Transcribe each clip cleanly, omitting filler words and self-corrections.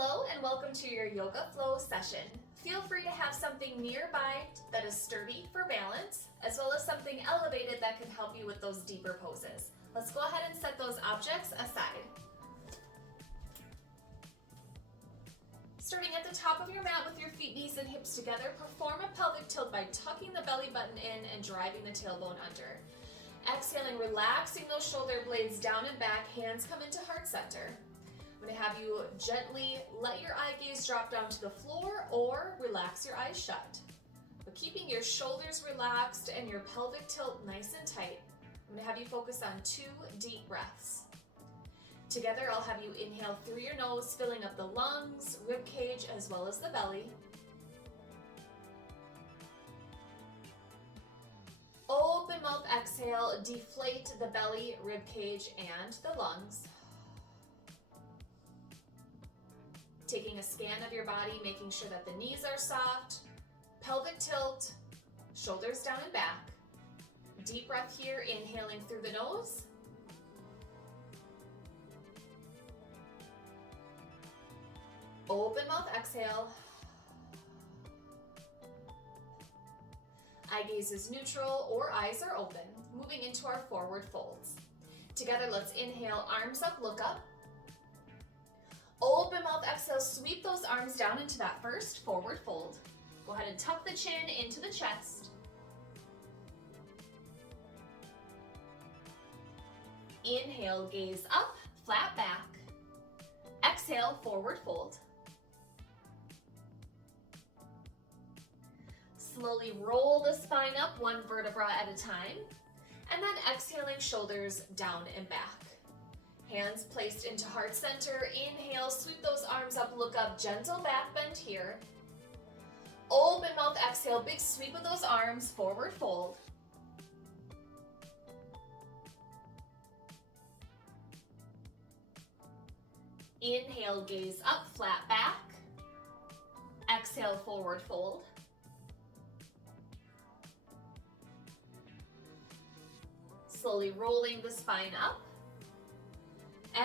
Hello and welcome to your Yoga Flow session. Feel free to have something nearby that is sturdy for balance, as well as something elevated that can help you with those deeper poses. Let's go ahead and set those objects aside. Starting at the top of your mat with your feet, knees, and hips together, perform a pelvic tilt by tucking the belly button in and driving the tailbone under. Exhaling, relaxing those shoulder blades down and back, hands come into heart center. I'm going to have you gently let your eye gaze drop down to the floor or relax your eyes shut. But keeping your shoulders relaxed and your pelvic tilt nice and tight, I'm going to have you focus on 2 deep breaths. Together, I'll have you inhale through your nose, filling up the lungs, rib cage, as well as the belly. Open mouth exhale, deflate the belly, rib cage, and the lungs. Taking a scan of your body, making sure that the knees are soft, pelvic tilt, shoulders down and back. Deep breath here, inhaling through the nose. Open mouth exhale. Eye gaze is neutral or eyes are open. Moving into our forward folds. Together, let's inhale, arms up, look up. Open mouth exhale, sweep those arms down into that first forward fold. Go ahead and tuck the chin into the chest. Inhale, gaze up, flat back. Exhale, forward fold. Slowly roll the spine up, one vertebra at a time. And then exhaling, shoulders down and back. Hands placed into heart center. Inhale, sweep those arms up, look up, gentle back bend here. Open mouth exhale, big sweep of those arms, forward fold. Inhale, gaze up, flat back. Exhale, forward fold. Slowly rolling the spine up.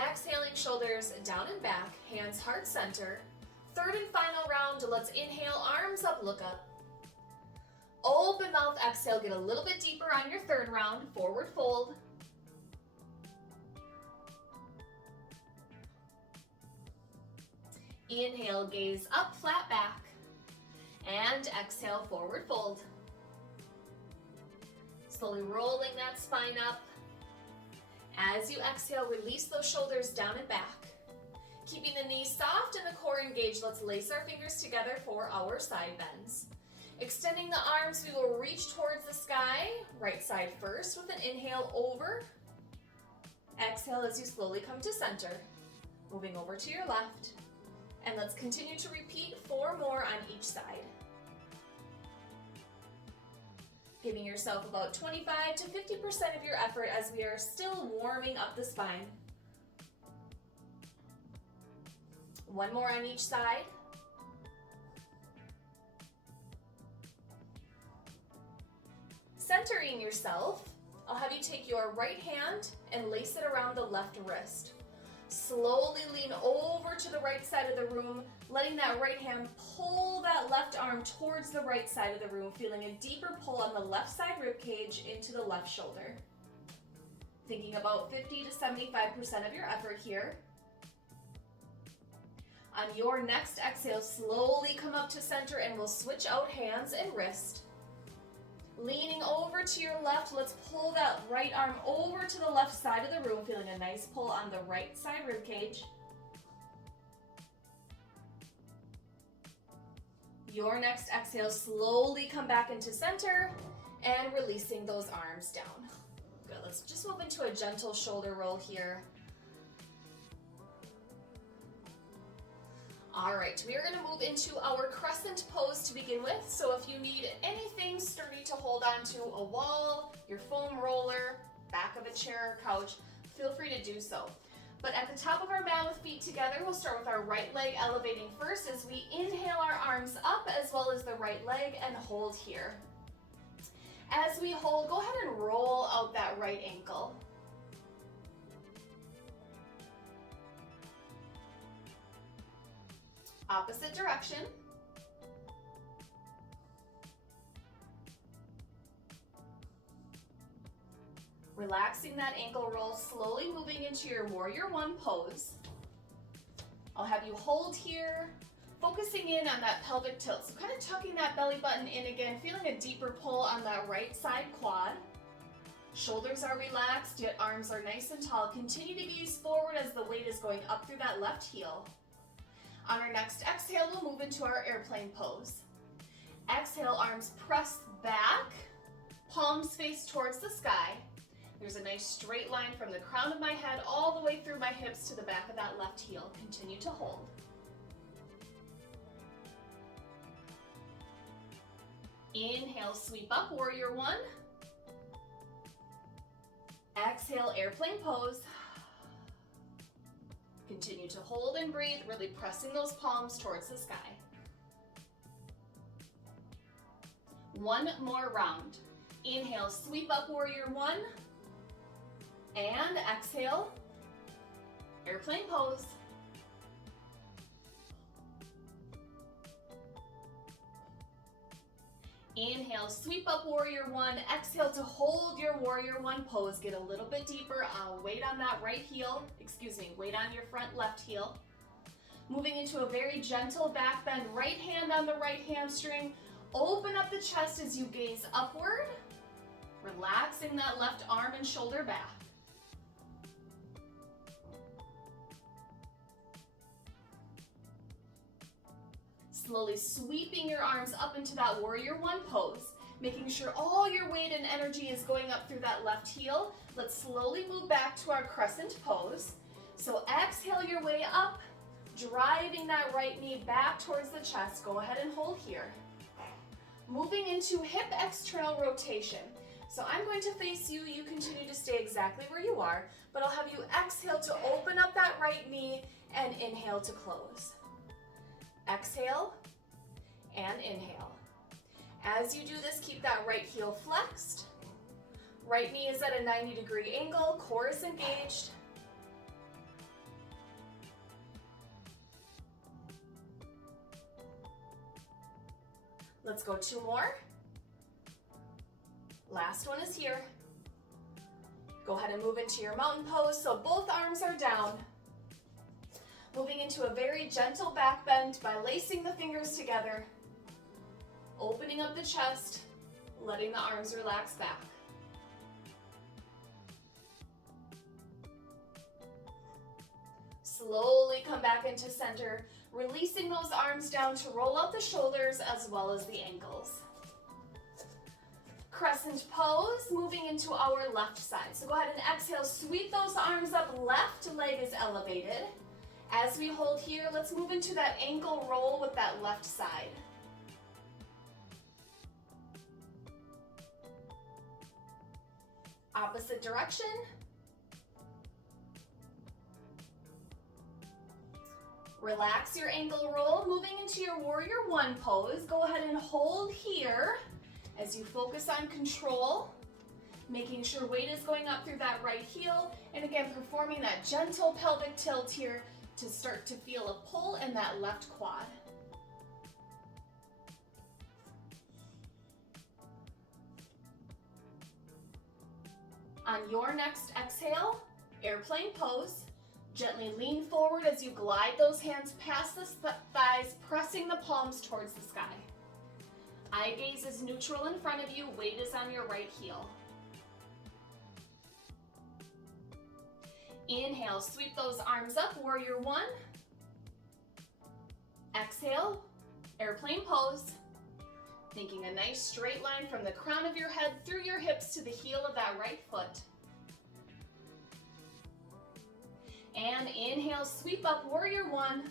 Exhaling, shoulders down and back, hands heart center. Third and final round, let's inhale, arms up, look up. Open mouth exhale, get a little bit deeper on your third round, forward fold. Inhale, gaze up, flat back. And exhale, forward fold. Slowly rolling that spine up. As you exhale, release those shoulders down and back. Keeping the knees soft and the core engaged, let's lace our fingers together for our side bends. Extending the arms, we will reach towards the sky. Right side first with an inhale over. Exhale as you slowly come to center. Moving over to your left. And let's continue to repeat 4 more on each side. Giving yourself about 25 to 50% of your effort as we are still warming up the spine. 1 more on each side. Centering yourself, I'll have you take your right hand and lace it around the left wrist. Slowly lean over to the right side of the room, letting that right hand pull that left arm towards the right side of the room, feeling a deeper pull on the left side rib cage into the left shoulder. Thinking about 50 to 75% of your effort here. On your next exhale, slowly come up to center and we'll switch out hands and wrist. Leaning over to your left, let's pull that right arm over to the left side of the room, feeling a nice pull on the right side rib cage. Your next exhale, slowly come back into center and releasing those arms down. Good, let's just move into a gentle shoulder roll here. All right, we are going to move into our crescent pose to begin with. So if you need anything sturdy to hold on to, a wall, your foam roller, back of a chair or couch, feel free to do so. But at the top of our mat with feet together, we'll start with our right leg elevating first as we inhale our arms up as well as the right leg and hold here. As we hold, go ahead and roll out that right ankle. Opposite direction. Relaxing that ankle roll, slowly moving into your warrior one pose. I'll have you hold here, focusing in on that pelvic tilt. So kind of tucking that belly button in again, feeling a deeper pull on that right side quad. Shoulders are relaxed, yet arms are nice and tall. Continue to gaze forward as the weight is going up through that left heel. On our next exhale, we'll move into our airplane pose. Exhale, arms press back, palms face towards the sky. There's a nice straight line from the crown of my head all the way through my hips to the back of that left heel. Continue to hold. Inhale, sweep up, warrior one. Exhale, airplane pose. Continue to hold and breathe, really pressing those palms towards the sky. One more round. Inhale, sweep up, warrior one. And exhale, airplane pose. Inhale, sweep up, warrior one. Exhale to hold your warrior one pose. Get a little bit deeper. Weight on that right heel. Weight on your front left heel. Moving into a very gentle back bend. Right hand on the right hamstring. Open up the chest as you gaze upward. Relaxing that left arm and shoulder back. Slowly sweeping your arms up into that warrior one pose, making sure all your weight and energy is going up through that left heel. Let's slowly move back to our crescent pose. So exhale your way up, driving that right knee back towards the chest. Go ahead and hold here. Moving into hip external rotation. So I'm going to face you. You continue to stay exactly where you are, but I'll have you exhale to open up that right knee and inhale to close. Exhale and inhale. As you do this, keep that right heel flexed. Right knee is at a 90-degree angle, core is engaged. Let's go two more. Last one is here. Go ahead and move into your mountain pose, so both arms are down. Moving into a very gentle back bend by lacing the fingers together, opening up the chest, letting the arms relax back. Slowly come back into center, releasing those arms down to roll out the shoulders as well as the ankles. Crescent pose, moving into our left side. So go ahead and exhale, sweep those arms up, left leg is elevated. As we hold here, let's move into that ankle roll with that left side. Opposite direction. Relax your ankle roll, moving into your warrior one pose. Go ahead and hold here as you focus on control, making sure weight is going up through that right heel, and again, performing that gentle pelvic tilt here to start to feel a pull in that left quad. On your next exhale, airplane pose. Gently lean forward as you glide those hands past the thighs, pressing the palms towards the sky. Eye gaze is neutral in front of you, weight is on your right heel. Inhale, sweep those arms up, warrior one. Exhale, airplane pose. Making a nice straight line from the crown of your head through your hips to the heel of that right foot. And inhale, sweep up, warrior one.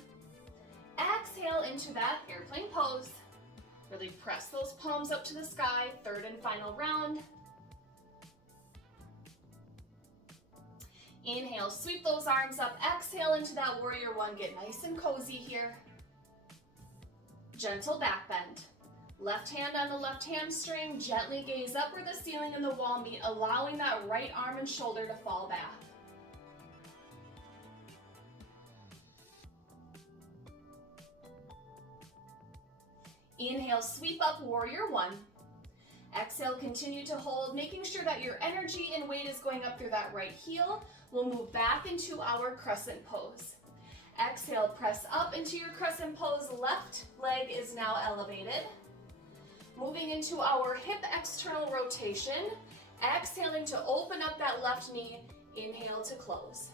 Exhale into that airplane pose. Really press those palms up to the sky, third and final round. Inhale, sweep those arms up, exhale into that warrior one, get nice and cozy here. Gentle back bend. Left hand on the left hamstring, gently gaze up where the ceiling and the wall meet, allowing that right arm and shoulder to fall back. Inhale, sweep up, warrior one. Exhale, continue to hold, making sure that your energy and weight is going up through that right heel. We'll move back into our crescent pose. Exhale, press up into your crescent pose. Left leg is now elevated. Moving into our hip external rotation. Exhaling to open up that left knee. Inhale to close.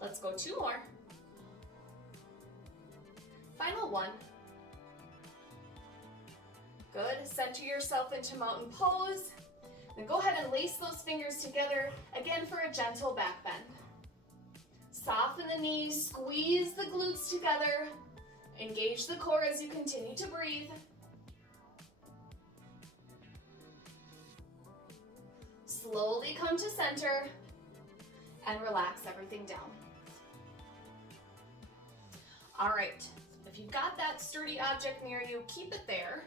Let's go 2 more. Final one. Good. Center yourself into mountain pose. Then go ahead and lace those fingers together, again for a gentle back bend. Soften the knees, squeeze the glutes together. Engage the core as you continue to breathe. Slowly come to center and relax everything down. All right, if you've got that sturdy object near you, keep it there.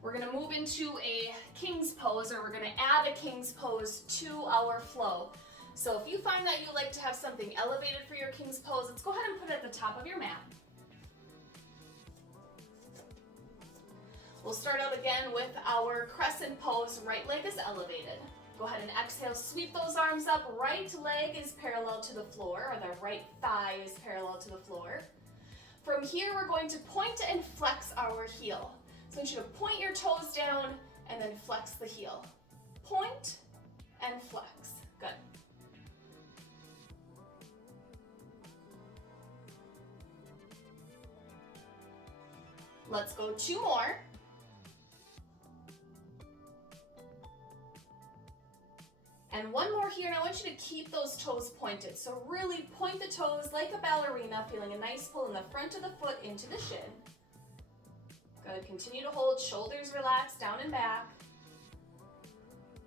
We're gonna move into a king's pose, or we're gonna add a king's pose to our flow. So if you find that you like to have something elevated for your king's pose, let's go ahead and put it at the top of your mat. We'll start out again with our crescent pose. Right leg is elevated. Go ahead and exhale, sweep those arms up. Right leg is parallel to the floor, or the right thigh is parallel to the floor. From here, we're going to point and flex our heel. So I want you to point your toes down and then flex the heel. Point and flex. Good. Let's go 2 more. And one more here, and I want you to keep those toes pointed. So really point the toes like a ballerina, feeling a nice pull in the front of the foot into the shin. Good, continue to hold, shoulders relaxed, down and back.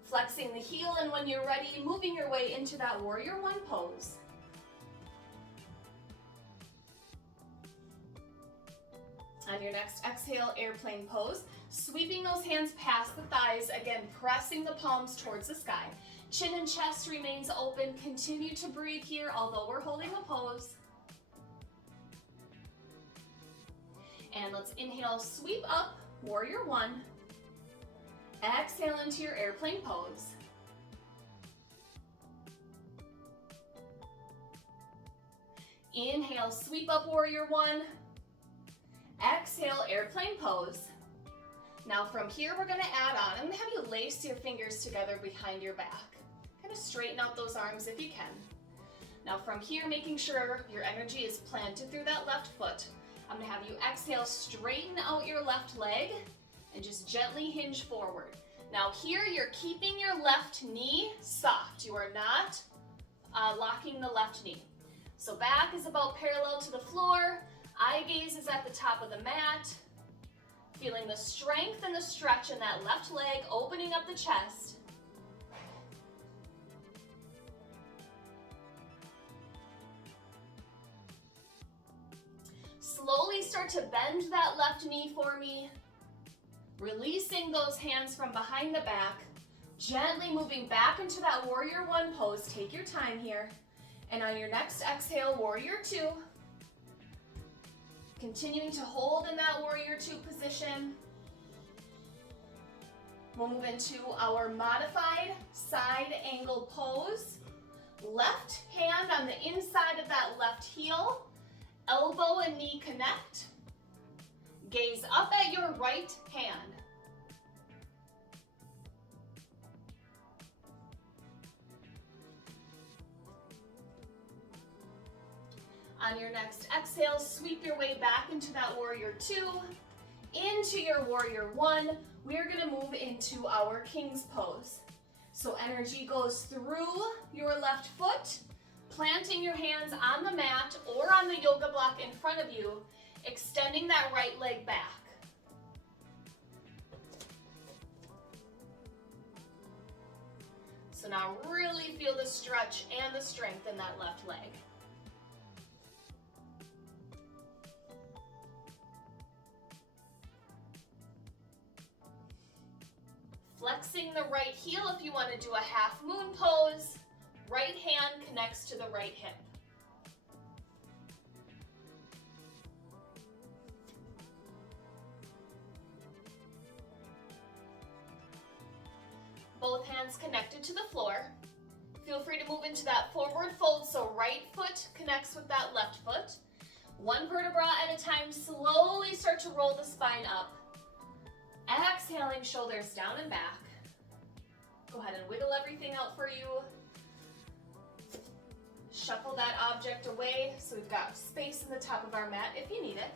Flexing the heel, and when you're ready, moving your way into that warrior one pose. On your next exhale, airplane pose, sweeping those hands past the thighs, again, pressing the palms towards the sky. Chin and chest remains open. Continue to breathe here, although we're holding a pose. And let's inhale, sweep up, warrior one. Exhale into your airplane pose. Inhale, sweep up, warrior one. Exhale, airplane pose. Now from here, we're gonna add on. I'm gonna have you lace your fingers together behind your back. Kind of straighten out those arms if you can. Now from here, making sure your energy is planted through that left foot. I'm gonna have you exhale, straighten out your left leg, and just gently hinge forward. Now here, you're keeping your left knee soft. You are not locking the left knee. So back is about parallel to the floor. Eye gaze is at the top of the mat. Feeling the strength and the stretch in that left leg, opening up the chest. Slowly start to bend that left knee for me. Releasing those hands from behind the back. Gently moving back into that warrior one pose. Take your time here. And on your next exhale, warrior two. Continuing to hold in that warrior two position. We'll move into our modified side angle pose. Left hand on the inside of that left heel. Elbow and knee connect. Gaze up at your right hand. On your next exhale, sweep your way back into that warrior two, into your warrior one. We're gonna move into our king's pose. So energy goes through your left foot, planting your hands on the mat or on the yoga block in front of you, extending that right leg back. So now really feel the stretch and the strength in that left leg. flexing the right heel if you want to do a half moon pose. Right hand connects to the right hip. Both hands connected to the floor. Feel free to move into that forward fold, so right foot connects with that left foot. One vertebra at a time, slowly start to roll the spine up. Exhaling, shoulders down and back. Go ahead and wiggle everything out for you. Shuffle that object away so we've got space in the top of our mat if you need it.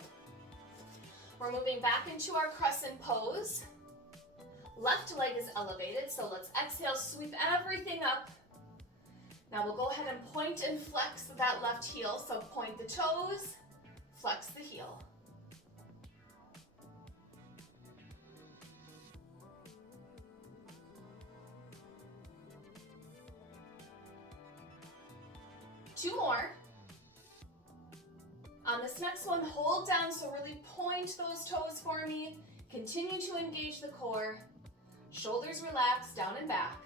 We're moving back into our crescent pose. Left leg is elevated, so let's exhale, sweep everything up. Now we'll go ahead and point and flex that left heel. So point the toes, flex the heel. Two more. On this next one, hold down, so really point those toes for me. Continue to engage the core. Shoulders relax, down and back.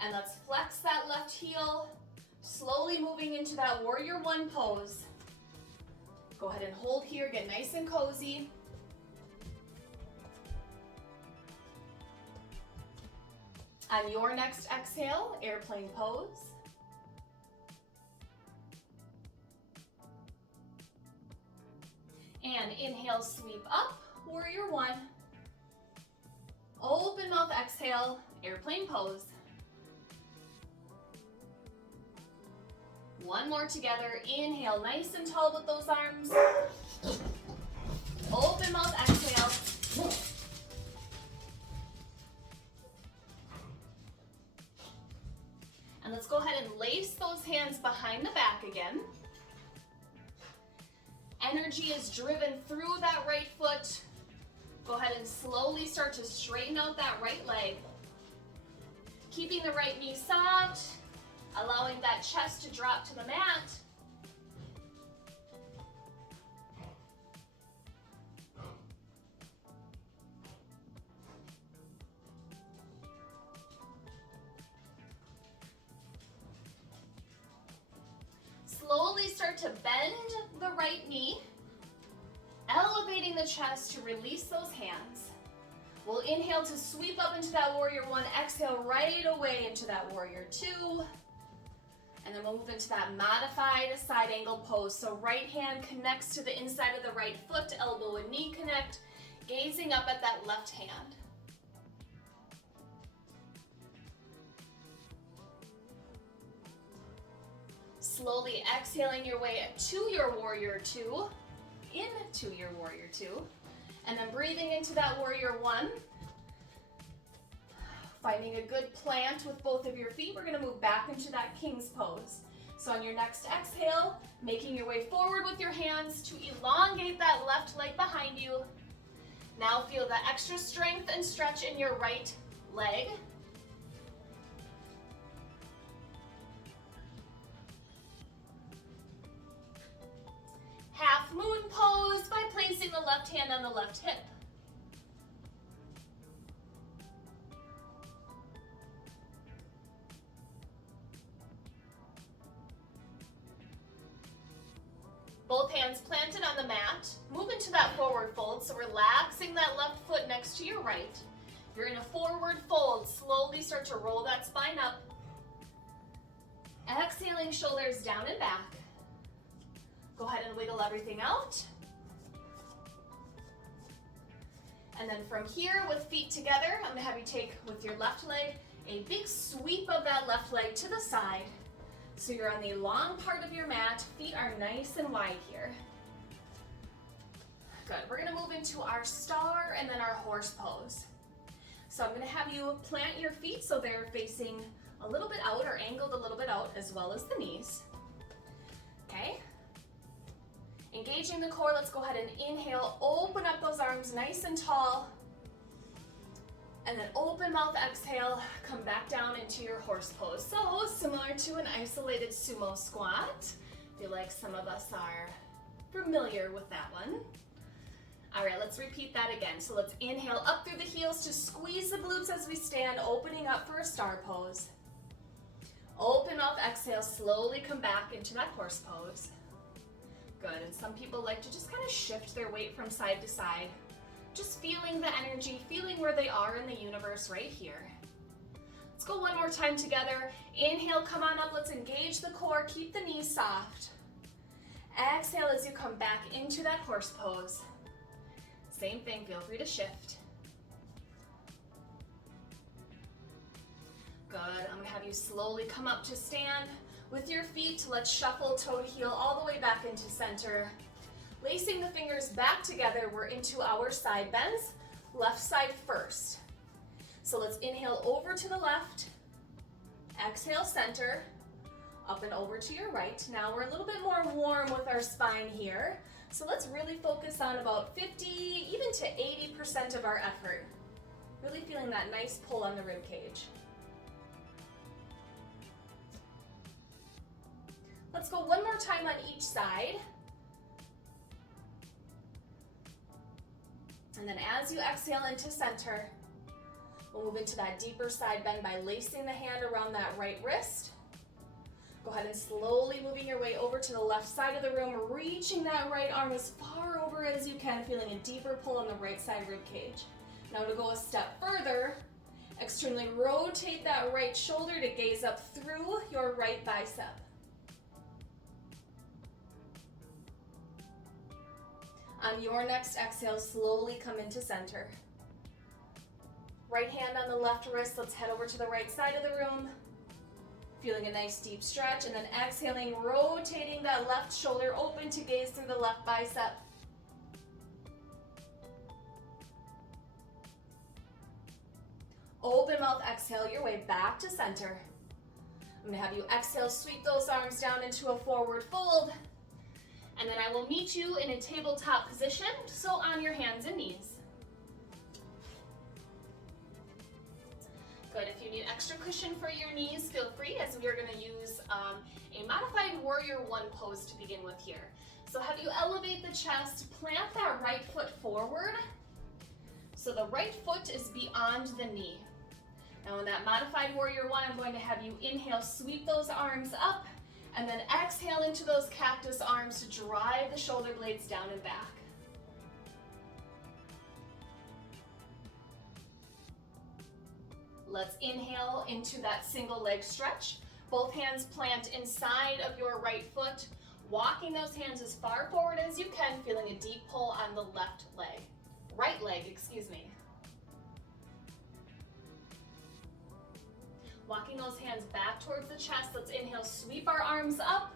And let's flex that left heel, slowly moving into that warrior one pose. Go ahead and hold here, get nice and cozy. On your next exhale, airplane pose. And inhale, sweep up, warrior one. Open mouth, exhale, airplane pose. One more together. Inhale, nice and tall with those arms. Open mouth, exhale. And let's go ahead and lace those hands behind the back again. Energy is driven through that right foot. Go ahead and slowly start to straighten out that right leg. Keeping the right knee soft, allowing that chest to drop to the mat. Slowly start to bend the right knee, elevating the chest to release those hands. We'll inhale to sweep up into that warrior one, exhale right away into that warrior two. And then we'll move into that modified side angle pose. So right hand connects to the inside of the right foot, elbow and knee connect, gazing up at that left hand. Slowly exhaling your way to your warrior two, into your warrior two, and then breathing into that warrior one. Finding a good plant with both of your feet, we're gonna move back into that king's pose. So on your next exhale, making your way forward with your hands to elongate that left leg behind you. Now feel that extra strength and stretch in your right leg. Half moon pose by placing the left hand on the left hip. Both hands planted on the mat. Move into that forward fold, so relaxing that left foot next to your right. You're in a forward fold. Slowly start to roll that spine up. Exhaling, shoulders down and back. Go ahead and wiggle everything out. And then from here, with feet together, I'm gonna have you take, with your left leg, a big sweep of that left leg to the side. So you're on the long part of your mat, feet are nice and wide here. Good, we're gonna move into our star and then our horse pose. So I'm gonna have you plant your feet so they're facing a little bit out or angled a little bit out, as well as the knees. Okay? Engaging the core, let's go ahead and inhale, open up those arms nice and tall. And then open mouth, exhale, come back down into your horse pose. So similar to an isolated sumo squat. I feel like some of us are familiar with that one. All right, let's repeat that again. So let's inhale up through the heels to squeeze the glutes as we stand, opening up for a star pose. Open mouth, exhale, slowly come back into that horse pose. Good, and some people like to just kind of shift their weight from side to side. Just feeling the energy, feeling where they are in the universe right here. Let's go one more time together. Inhale, come on up, let's engage the core, keep the knees soft. Exhale as you come back into that horse pose. Same thing, feel free to shift. Good, I'm gonna have you slowly come up to stand. With your feet, let's shuffle toe to heel all the way back into center. Lacing the fingers back together, we're into our side bends. Left side first. So let's inhale over to the left. Exhale, center. Up and over to your right. Now we're a little bit more warm with our spine here. So let's really focus on about 50, even to 80% of our effort. Really feeling that nice pull on the rib cage. Let's go one more time on each side. And then as you exhale into center, we'll move into that deeper side bend by lacing the hand around that right wrist. Go ahead and slowly moving your way over to the left side of the room, reaching that right arm as far over as you can, feeling a deeper pull on the right side rib cage. Now to go a step further, externally rotate that right shoulder to gaze up through your right bicep. On your next exhale, slowly come into center. Right hand on the left wrist, let's head over to the right side of the room. Feeling a nice deep stretch, and then exhaling, rotating that left shoulder open to gaze through the left bicep. Open mouth, exhale your way back to center. I'm gonna have you exhale, sweep those arms down into a forward fold. And then I will meet you in a tabletop position, so on your hands and knees. Good, if you need extra cushion for your knees, feel free, as we are gonna use a modified warrior one pose to begin with here. So have you elevate the chest, plant that right foot forward. So the right foot is beyond the knee. Now in that modified warrior one, I'm going to have you inhale, sweep those arms up, and then exhale into those cactus arms to drive the shoulder blades down and back. Let's inhale into that single leg stretch. Both hands plant inside of your right foot, walking those hands as far forward as you can, feeling a deep pull on the left leg. Right leg, excuse me. Walking those hands back towards the chest. Let's inhale, sweep our arms up.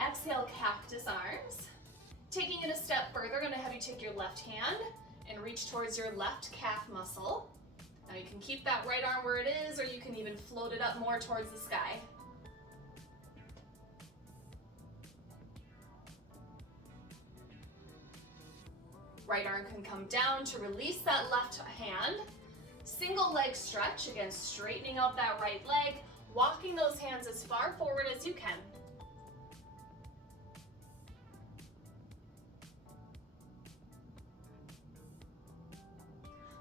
Exhale, cactus arms. Taking it a step further, I'm gonna have you take your left hand and reach towards your left calf muscle. Now you can keep that right arm where it is, or you can even float it up more towards the sky. Right arm can come down to release that left hand. Single leg stretch, again, straightening out that right leg, walking those hands as far forward as you can.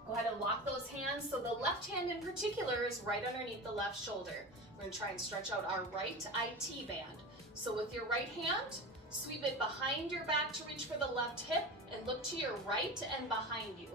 Go ahead and lock those hands, so the left hand in particular is right underneath the left shoulder. We're going to try and stretch out our right IT band. So with your right hand, sweep it behind your back to reach for the left hip, and look to your right and behind you.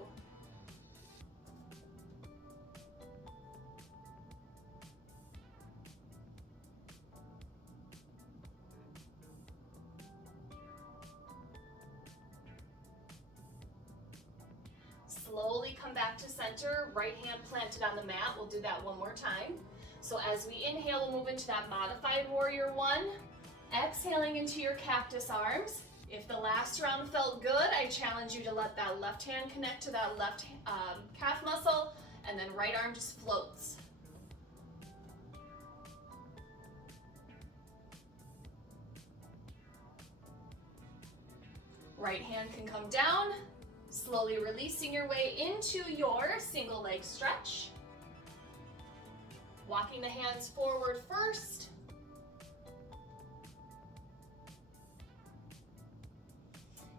Slowly come back to center, right hand planted on the mat. We'll do that one more time. So as we inhale, we'll move into that modified warrior one. Exhaling into your cactus arms. If the last round felt good, I challenge you to let that left hand connect to that left calf muscle, and then right arm just floats. Right hand can come down, slowly releasing your way into your single leg stretch. Walking the hands forward first.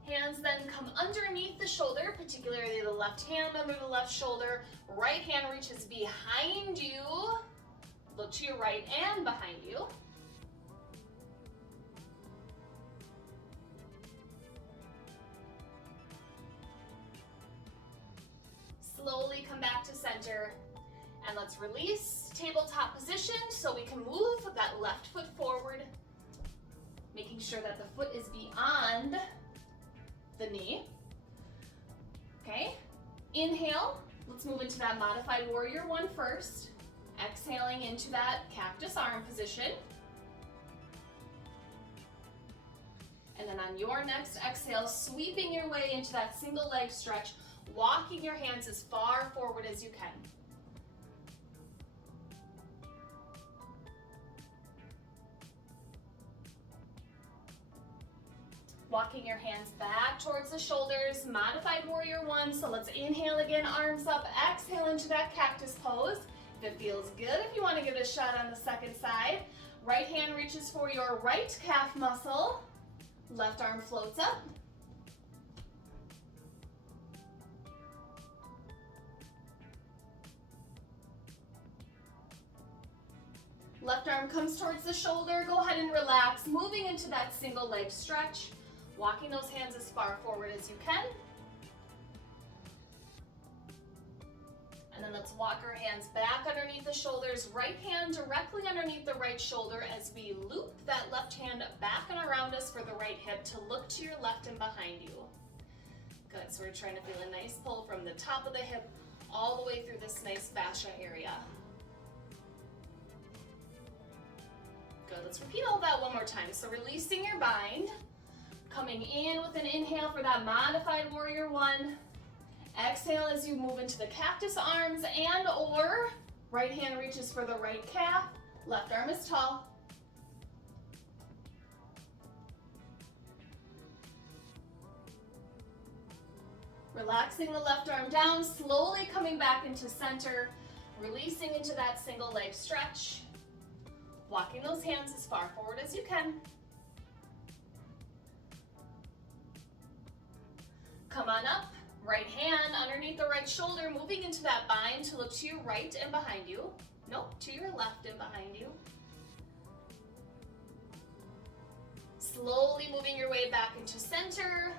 Hands then come underneath the shoulder, particularly the left hand under the left shoulder. Right hand reaches behind you. Look to your right and behind you. Slowly come back to center. And let's release tabletop position so we can move that left foot forward, making sure that the foot is beyond the knee. Okay, inhale. Let's move into that modified warrior one first. Exhaling into that cactus arm position. And then on your next exhale, sweeping your way into that single leg stretch, walking your hands as far forward as you can. Walking your hands back towards the shoulders, modified warrior one. So let's inhale again, arms up, exhale into that cactus pose. If it feels good, if you want to give it a shot on the second side, right hand reaches for your right calf muscle, left arm floats up. Left arm comes towards the shoulder, go ahead and relax, moving into that single leg stretch. Walking those hands as far forward as you can. And then let's walk our hands back underneath the shoulders, right hand directly underneath the right shoulder as we loop that left hand back and around us for the right hip to look to your left and behind you. Good, so we're trying to feel a nice pull from the top of the hip all the way through this nice fascia area. Good, let's repeat all that one more time. So releasing your bind. Coming in with an inhale for that modified warrior one. Exhale as you move into the cactus arms and or right hand reaches for the right calf, left arm is tall. Relaxing the left arm down, slowly coming back into center, releasing into that single leg stretch. Walking those hands as far forward as you can. Come on up, right hand underneath the right shoulder, moving into that bind to look to your right and behind you. Nope, to your left and behind you. Slowly moving your way back into center.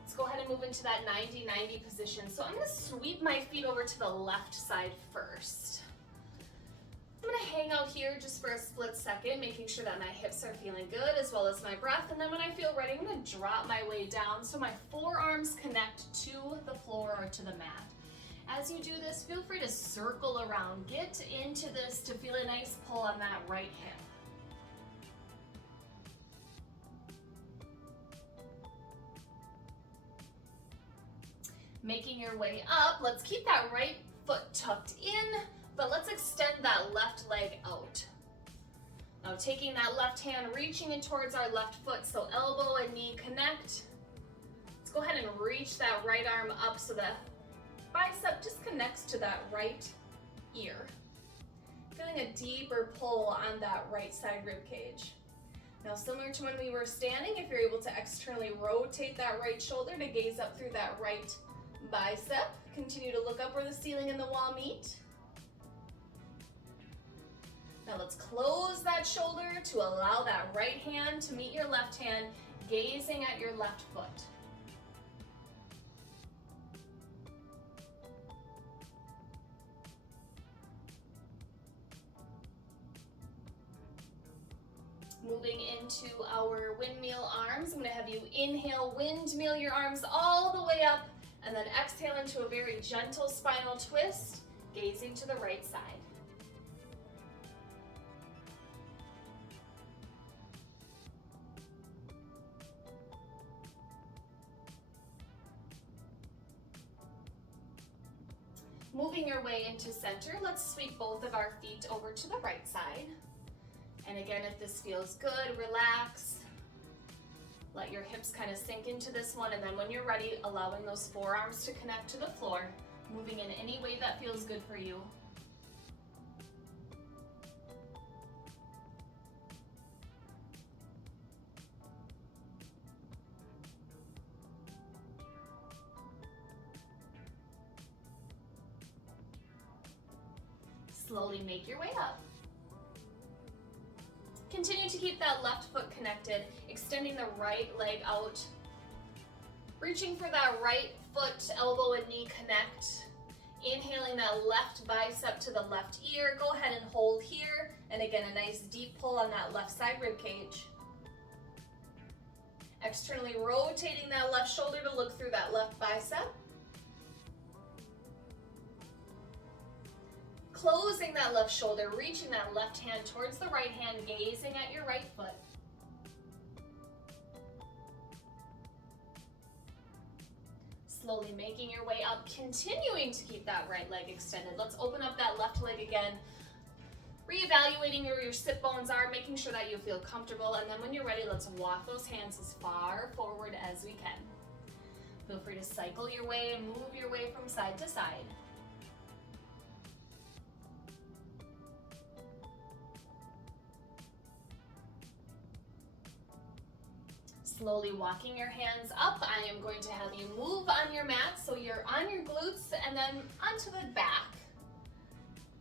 Let's go ahead and move into that 90-90 position. So I'm gonna sweep my feet over to the left side first. I'm gonna hang out here just for a split second, making sure that my hips are feeling good as well as my breath. And then when I feel ready, I'm gonna drop my way down so my forearms connect to the floor or to the mat. As you do this, feel free to circle around. Get into this to feel a nice pull on that right hip. Making your way up, let's keep that right foot tucked in, but let's extend that left leg out. Now taking that left hand, reaching in towards our left foot, so elbow and knee connect. Let's go ahead and reach that right arm up so the bicep just connects to that right ear. Feeling a deeper pull on that right side rib cage. Now similar to when we were standing, if you're able to externally rotate that right shoulder to gaze up through that right bicep, continue to look up where the ceiling and the wall meet. Now let's close that shoulder to allow that right hand to meet your left hand, gazing at your left foot. Moving into our windmill arms, I'm going to have you inhale, windmill your arms all the way up, and then exhale into a very gentle spinal twist, gazing to the right side. Moving your way into center, let's sweep both of our feet over to the right side. And again, if this feels good, relax. Let your hips kind of sink into this one, and then when you're ready, allowing those forearms to connect to the floor, moving in any way that feels good for you. Slowly make your way up. Continue to keep that left foot connected, extending the right leg out. Reaching for that right foot, elbow and knee connect. Inhaling that left bicep to the left ear. Go ahead and hold here. And again, a nice deep pull on that left side rib cage. Externally rotating that left shoulder to look through that left bicep. Closing that left shoulder, reaching that left hand towards the right hand, gazing at your right foot. Slowly making your way up, continuing to keep that right leg extended. Let's open up that left leg again. Reevaluating where your sit bones are, making sure that you feel comfortable, and then when you're ready, let's walk those hands as far forward as we can. Feel free to cycle your way and move your way from side to side. Slowly walking your hands up, I am going to have you move on your mat so you're on your glutes and then onto the back.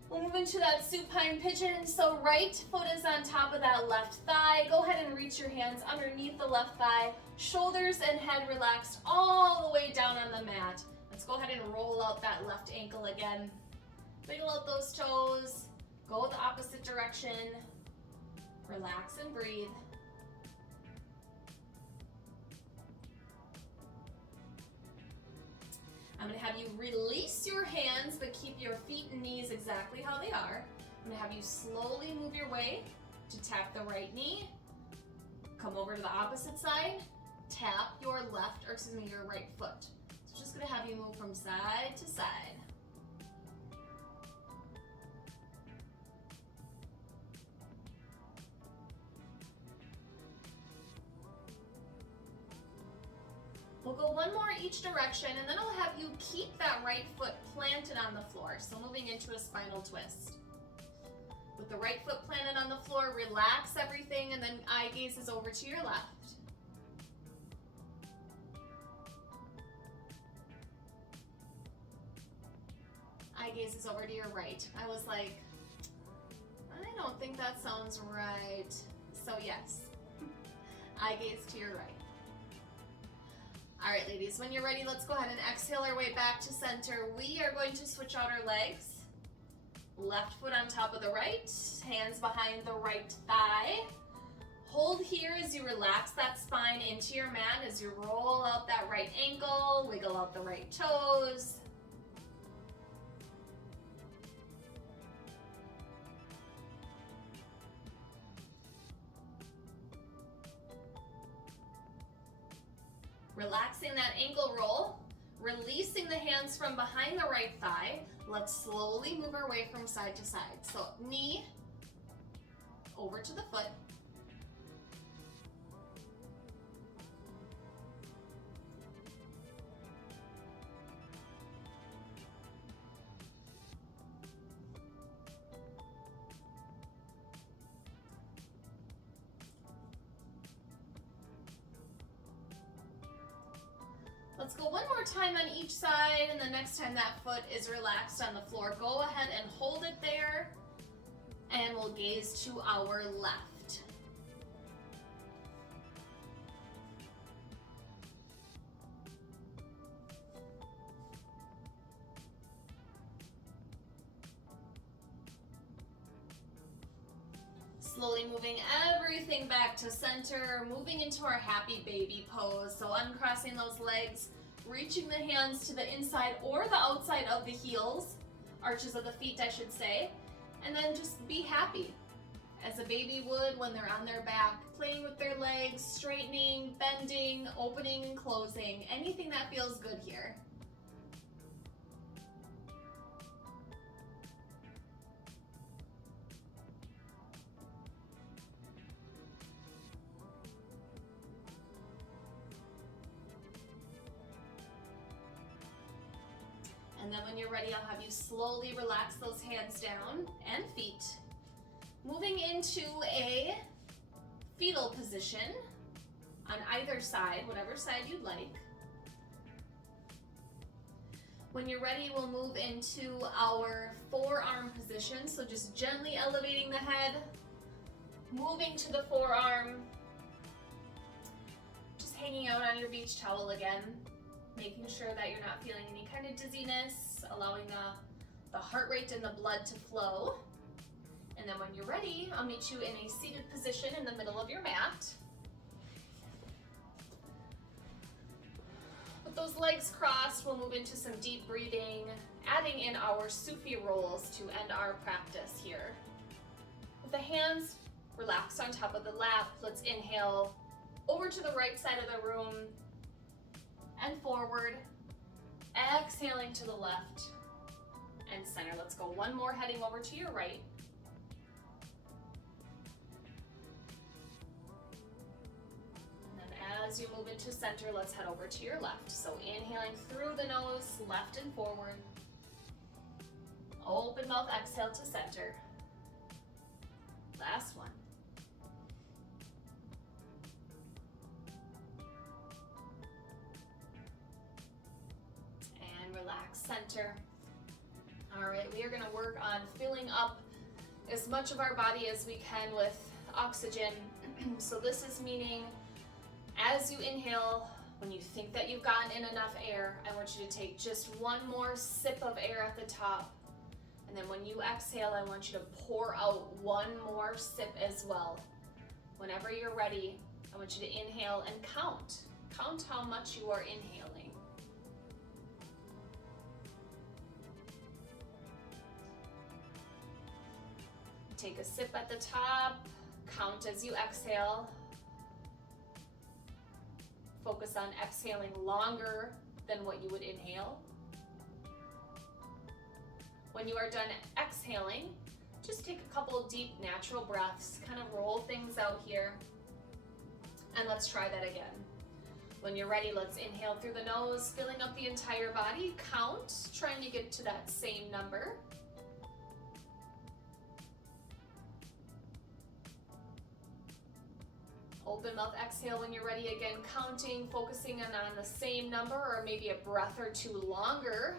We'll move into that supine pigeon. So right foot is on top of that left thigh. Go ahead and reach your hands underneath the left thigh. Shoulders and head relaxed all the way down on the mat. Let's go ahead and roll out that left ankle again. Wiggle out those toes. Go the opposite direction. Relax and breathe. I'm going to have you release your hands, but keep your feet and knees exactly how they are. I'm going to have you slowly move your way to tap the right knee, come over to the opposite side, tap your your right foot. So just going to have you move from side to side. We'll go one more each direction, and then I'll have you keep that right foot planted on the floor, so moving into a spinal twist. With the right foot planted on the floor, relax everything, and then eye gaze is over to your left. Eye gaze is over to your right. I was like, I don't think that sounds right. So yes, eye gaze to your right. All right, ladies, when you're ready, let's go ahead and exhale our way back to center. We are going to switch out our legs. Left foot on top of the right, hands behind the right thigh. Hold here as you relax that spine into your mat as you roll out that right ankle, wiggle out the right toes. Relaxing that ankle roll, releasing the hands from behind the right thigh. Let's slowly move our way from side to side. So knee over to the foot. Let's go one more time on each side, and the next time that foot is relaxed on the floor, go ahead and hold it there, and we'll gaze to our left. Slowly moving everything back to center, moving into our happy baby pose. So uncrossing those legs, reaching the hands to the inside or the outside of the heels, arches of the feet, I should say, and then just be happy as a baby would when they're on their back, playing with their legs, straightening, bending, opening and closing, anything that feels good here. And then when you're ready, I'll have you slowly relax those hands down and feet. Moving into a fetal position on either side, whatever side you'd like. When you're ready, we'll move into our forearm position. So just gently elevating the head, moving to the forearm, just hanging out on your beach towel again, making sure that you're not feeling any kind of dizziness, allowing the heart rate and the blood to flow. And then when you're ready, I'll meet you in a seated position in the middle of your mat. With those legs crossed, we'll move into some deep breathing, adding in our Sufi rolls to end our practice here. With the hands relaxed on top of the lap, let's inhale over to the right side of the room and forward, exhaling to the left and center. Let's go one more, heading over to your right. And then as you move into center, let's head over to your left. So inhaling through the nose, left and forward. Open mouth, exhale to center. Last one. And relax, center. All right, we are gonna work on filling up as much of our body as we can with oxygen. So this is meaning as you inhale, when you think that you've gotten in enough air, I want you to take just one more sip of air at the top. And then when you exhale, I want you to pour out one more sip as well. Whenever you're ready, I want you to inhale and count. Count how much you are inhaling. Take a sip at the top, count as you exhale. Focus on exhaling longer than what you would inhale. When you are done exhaling, just take a couple deep natural breaths, kind of roll things out here. And let's try that again. When you're ready, let's inhale through the nose, filling up the entire body. Count, trying to get to that same number. Open mouth, exhale when you're ready again, counting, focusing on the same number or maybe a breath or two longer.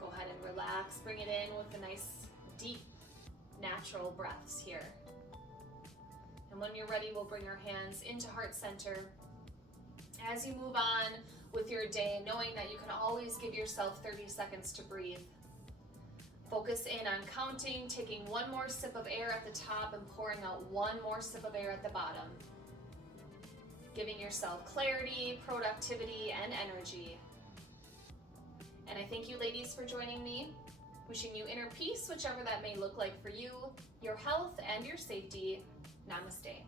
Go ahead and relax, bring it in with the nice, deep, natural breaths here. And when you're ready, we'll bring our hands into heart center. As you move on with your day, knowing that you can always give yourself 30 seconds to breathe. Focus in on counting, taking one more sip of air at the top and pouring out one more sip of air at the bottom. Giving yourself clarity, productivity, and energy. And I thank you ladies for joining me. Wishing you inner peace, whichever that may look like for you, your health and your safety. Namaste.